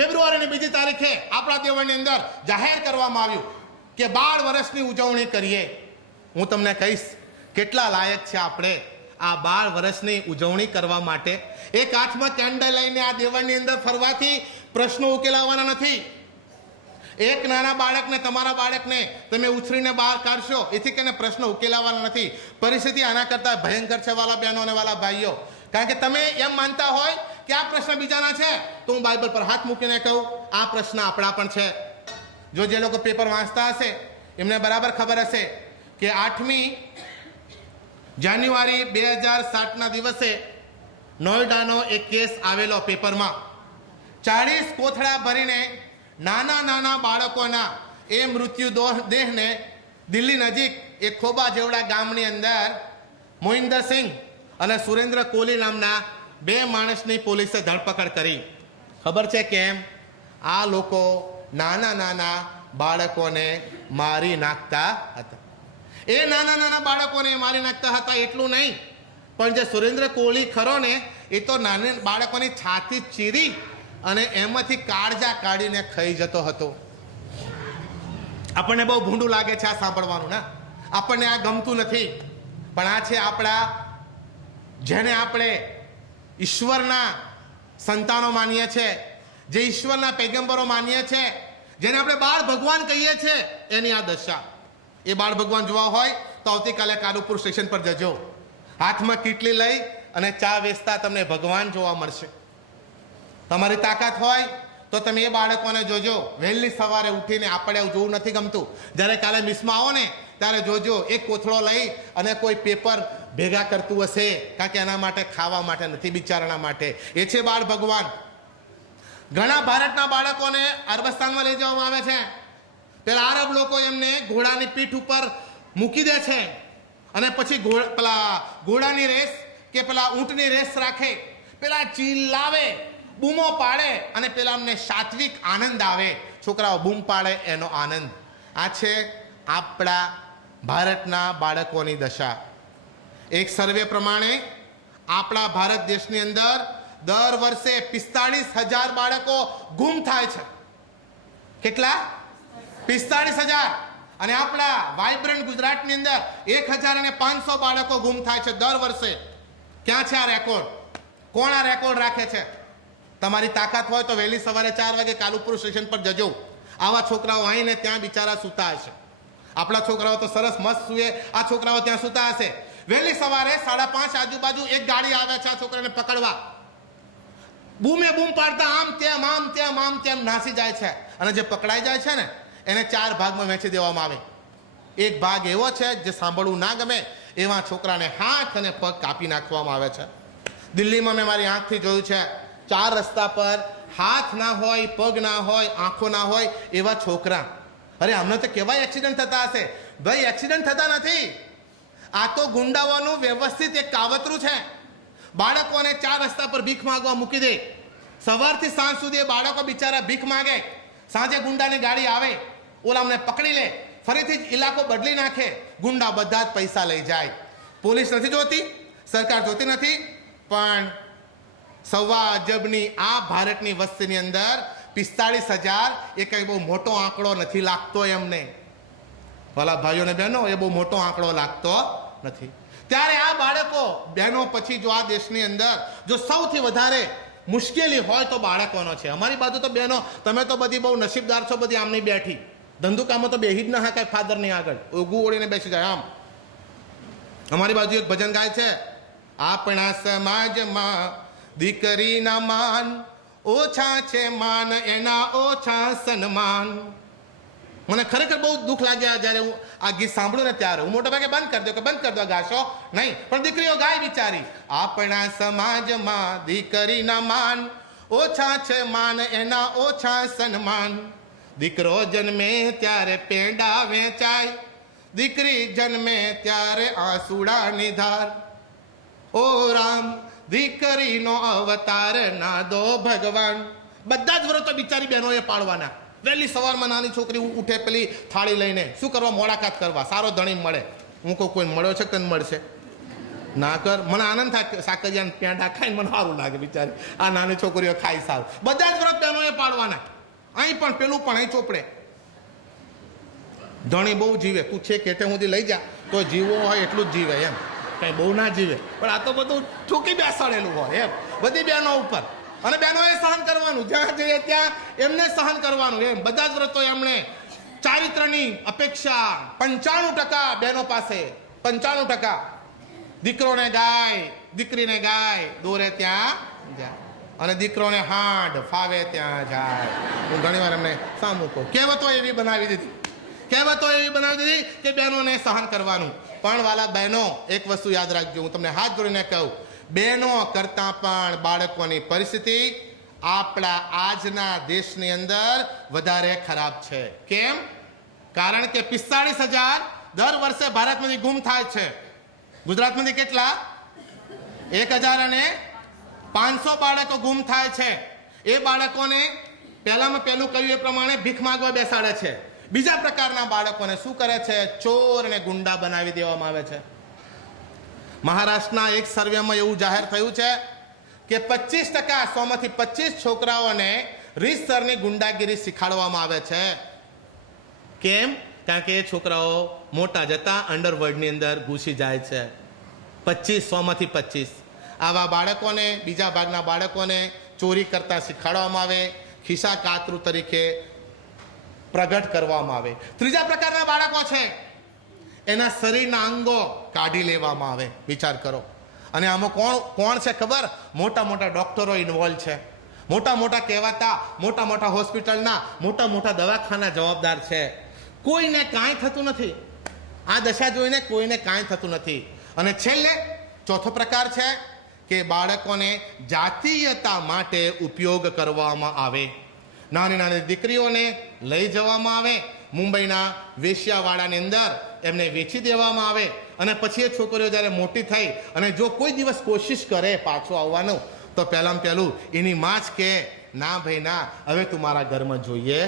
ફેબ્રુઆરીની 2જી તારીખે આપણા દેવળની અંદર જાહેર કરવામાં આવ્યું કે 12 વર્ષની ઉજવણી કરીએ. હું તમને કહીશ કેટલા લાયક છે આપણે આ 12 વર્ષની ઉજવણી કરવા માટે. એક હાથમાં કેન્ડલ લઈને આ દેવળની અંદર ફરવાથી પ્રશ્નો ઉકેલાવાના નથી. એક નાના બાળકને, તમારા બાળકને તમે ઉછરીને બહાર કાઢશો એથી કે પ્રશ્નો ઉકેલાવાના નથી. પરિસ્થિતિ આના કરતા ભયંકર છે વાલા બહેનો અને વાલા ભાઈઓ. કારણ કે તમે એમ માનતા હોય કે આ પ્રશ્ન બીજાના છે, તો હું બાઇબલ પર હાથ મૂકીને કહું આ પ્રશ્ન આપણા પણ છે. જો જે લોકો પેપર વાંચતા હશે એમને બરાબર ખબર હશે કે 8મી જાન્યુઆરી 2007ના દિવસે નોઈડાનો એક કેસ આવેલો પેપરમાં. 40 કોથળા ભરીને નાના નાના બાળકોના એ મૃત્યુ દેહને દિલ્હી નજીક એક ખોબા જેવડા ગામની અંદર મોહિન્દર સિંહ અને સુરેન્દ્ર કોહલી નામના 2 માણસની પોલીસે ધરપકડ કરી. ખબર છે કેમ? આ લોકો નાના નાના બાળકોને મારી નાખતા હતા. એ નાના નાના બાળકોને મારી નાખતા હતા એટલું નહીં, પણ જે સુરેન્દ્ર કોહલી ખરો ને એ તો નાના બાળકોની છાતી ચીરી અને એમાંથી કાળજા કાઢીને ખાઈ જતો હતો. આપણને બહુ ભૂંડું લાગે છે આ સાંભળવાનું ને, આપણને આ ગમતું નથી, પણ આ છે આપણા જેને આપણે ઈશ્વરના સંતાનો માનીએ છીએ, જે ઈશ્વરના પૈગંબરો માનીએ છીએ, જેને આપણે બાળ ભગવાન કહીએ છીએ, એની આ દશા. એ બાળ ભગવાન જોવા હોય તો આવતીકાલે કાલુપુર સ્ટેશન પર જજો. હાથમાં કીટલી લઈ અને ચા વેચતા તમને ભગવાન જોવા મળશે. તમારી તાકાત હોય તો તમે એ બાળકોને જોજો. વહેલી સવારે ઉઠીને આપણે એવું જોવું નથી ગમતું. જ્યારે કાલે મિસમાં આવો ને ત્યારે જોજો એક કોથળો લઈ અને કોઈ પેપર ભેગા કરતું હશે, કારણ કે એના માટે ખાવા માટે નથી, બિચારાના માટે. એ છે બાળ ભગવાન. ઘણા ભારતના બાળકોને અરબસ્તાનમાં લઈ જવામાં આવે છે. પેલા આરબ લોકો એમને ઘોડાની પીઠ ઉપર મૂકી દે છે અને પછી પેલા ઘોડાની રેસ કે પેલા ઊંટની રેસ રાખે. પેલા ચિલ્લાવે, બૂમો પાડે અને પેલા અમને સાત્વિક આનંદ આવે. છોકરાઓ બૂમ પાડે એનો આનંદ. આ છે આપણા ભારતના બાળકોની દશા. એક સર્વે પ્રમાણે આપણા ભારત દેશની અંદર દર વર્ષે 45,000 બાળકો ગુમ થાય છે. કેટલા? 45,000. અને આપણા વાઇબ્રન્ટ ગુજરાતની અંદર 1,500 બાળકો ગુમ થાય છે દર વર્ષે. ક્યાં છે આ રેકોર્ડ? કોણ આ રેકોર્ડ રાખે છે? તમારી તાકાત હોય તો વહેલી સવારે 4 વાગે કાલુપુર સ્ટેશન પર જજો. આવા છોકરાઓ આવીને ત્યાં બિચારા સૂતા હશે. આપણા છોકરાઓ તો સરસ મસ્ત સૂએ, આ છોકરાઓ ત્યાં સૂતા હશે. વહેલી સવારે 5:30 આજુબાજુ એક ગાડી આવે છે આ છોકરાને પકડવા. બૂમે બૂમ પાડતા આમ તેમ આમ તેમ આમ તેમ નાસી જાય છે. અને જે પકડાઈ જાય છે ને એને 4 ભાગમાં વહેંચી દેવામાં આવે. એક ભાગ એવો છે જે સાંભળવું ના ગમે એવા છોકરાને હાથ અને પગ કાપી નાખવામાં આવે છે. દિલ્હીમાં મેં મારી આંખથી જોયું છે, 4 રસ્તા પર હાથ ના હોય, પગ ના હોય, આંખો ના હોય એવા છોકરા. અરે અમને તો કેવાય એક્સિડન્ટ થતા હશે? ભાઈ એક્સિડન્ટ થતા નથી. આ તો ગુંડાઓનું વ્યવસ્થિત એક કાવતરું છે. બાળકોને 4 રસ્તા પર ભીખ માંગવા મૂકી દે. સવારથી સાંજ સુધી બાળકો બિચારા ભીખ માંગે. સાંજે ગુંડાની ગાડી આવે, ઓલા અમને પકડી લે, ફરીથી જ ઇલાકો બદલી નાખે. ગુંડા બધા જ પૈસા લઈ જાય. પોલીસ નથી જોતી, સરકાર જોતી નથી. પણ 1.25 અજબની આ ભારતની વસ્તીની અંદર 45,000 એ કંઈ બહુ મોટો આંકડો નથી લાગતો એમને. ભલા ભાઈઓ ને બહેનો, એ બહુ મોટો આંકડો લાગતો નથી. ત્યારે આ બાળકો બહેનો પછી જો આ દેશની અંદર જો સૌથી વધારે મુશ્કેલી હોય તો બાળકોનો છે. અમારી બાજુ તો બહેનો, તમે તો બધી બહુ નસીબદાર છો, બધી આમની બેઠી. ધંધુકામાં તો બેહી જ ના હા કાંઈ ફાધરની આગળ ઓગું ઓળીને બેસી જાય આમ. અમારી બાજુ એક ભજન ગાય છે, આપણા સમાજમાં દીકરીના માન ઓછા છે, માન એના ઓછા સન્માન. મને ખરેખર બહુ દુઃખ લાગ્યા જ્યારે હું આ ગીત સાંભળ્યું ને ત્યારે. હું મોટા ભાગે બંધ કરી દો ગાશો નહીં, પણ દીકરીઓ ગાય બિચારી. આપણા સમાજમાં દીકરીના માન ઓછા છે, માન એના ઓછા સન્માન. દીકરો જન્મે ત્યારે પેંડા વેચાય, દીકરી જન્મે ત્યારે આંસુડાની ધાર. ઓ રામ, દીકરીનો અવતાર ના દો ભગવાન. બધા જ વ્રતો બિચારી બહેનોએ પાળવાના. વહેલી સવારમાં નાની છોકરી ઉઠે પેલી થાળી લઈને શું કરવા? મોડાકાત કરવા. સારો ધણી મળે. હું કોઈ મળ્યો છે કે મળશે? ના કર. મને આનંદ થાય સાકરિયાને પેંડા ખાઈને મને સારું લાગે બિચારી. આ નાની છોકરીઓ ખાઈ સારું. બધા જ વ્રત બહેનોએ પાડવાના. અહીં પણ પેલું પણ અહીં ચોપડે. ધણી બહુ જીવે, તું છે કેટે સુધી લઈ જા તો જીવવો હોય એટલું જ જીવે એમ, કઈ બહુ ના જીવે. પણ આ તો બધું ચૂકી બેસાડેલું હોય એમ બધી બહેનો ઉપર. અને બહેનોએ સહન કરવાનું, જ્યાં જઈએ ત્યાં એમને સહન કરવાનું એમ. બધા જ વ્રતો એમણે ચારિત્રની અપેક્ષા 95% બહેનો પાસે, 95%. દીકરોને ગાય, દીકરીને ગાય દોરે ત્યાં જાય, અને દીકરોને હાંડ ફાવે ત્યાં જાય. હું ઘણી વાર એમને સામું કહું. કહેવતો એવી બનાવી દીધી, કહેવતો એવી બનાવી દીધી કે બહેનોને સહન કરવાનું. પણ વાલા બહેનો, એક વસ્તુ યાદ રાખજો, હું તમને હાથ જોડીને કહું, બહેનો કરતાં પણ બાળકોની પરિસ્થિતિ આપણા આજના દેશની અંદર વધારે ખરાબ છે. કેમ? કારણ કે 45,000 દર વર્ષે ભારતમાંથી ગુમ થાય છે. ગુજરાતમાંથી કેટલા? 1,500 બાળકો ગુમ થાય છે. એ બાળકોને પહેલામાં પહેલું કહ્યું એ પ્રમાણે ભીખ માંગવા બેસાડે છે. બીજા પ્રકારના બાળકોને શું કરે છે? ચોર અને ગુંડા બનાવી દેવામાં આવે છે. મહારાષ્ટ્રના એક સર્વેમાં એવું જાહેર થયું છે કે 25%, 100માંથી 25 છોકરાઓને રીતસરની ગુંડાગીરી શીખાડવામાં આવે છે. કેમ? કારણ કે એ છોકરાઓ મોટા જતા અંડરવર્લ્ડની અંદર ઘૂસી જાય છે. 100માંથી 25 આવા બાળકોને, બીજા ભાગના બાળકોને ચોરી કરતા શીખાડવામાં આવે, ખિસ્સા કાતરુ તરીકે પ્રગટ કરવામાં આવે. ત્રીજા પ્રકારના બાળકો છે, એના શરીરના અંગો કાઢી લેવામાં આવે. વિચાર કરો. અને આમાં કોણ છે ખબર? મોટા મોટા ડોક્ટરો ઇન્વોલ્વ છે. મોટા મોટા કહેવાતા મોટા મોટા હોસ્પિટલના મોટા મોટા દવાખાના જવાબદાર છે. કોઈને કાંઈ થતું નથી. આ દશા જોઈને કોઈને કાંઈ થતું નથી. અને છેલ્લે ચોથો પ્રકાર છે કે બાળકોને જાતીયતા માટે ઉપયોગ કરવામાં આવે. નાની નાની દીકરીઓને લઈ જવામાં આવે, મુંબઈના વેશ્યાવાડાની અંદર એમને વેચી દેવામાં આવે. અને પછી એ છોકરીઓ જ્યારે મોટી થઈ અને જો કોઈ દિવસ કોશિશ કરે પાછું આવવાનું, તો પહેલાં પહેલું એની માં જ કે ના ભાઈ ના, હવે તું મારા ઘરમાં જોઈએ.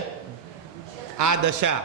આ દશા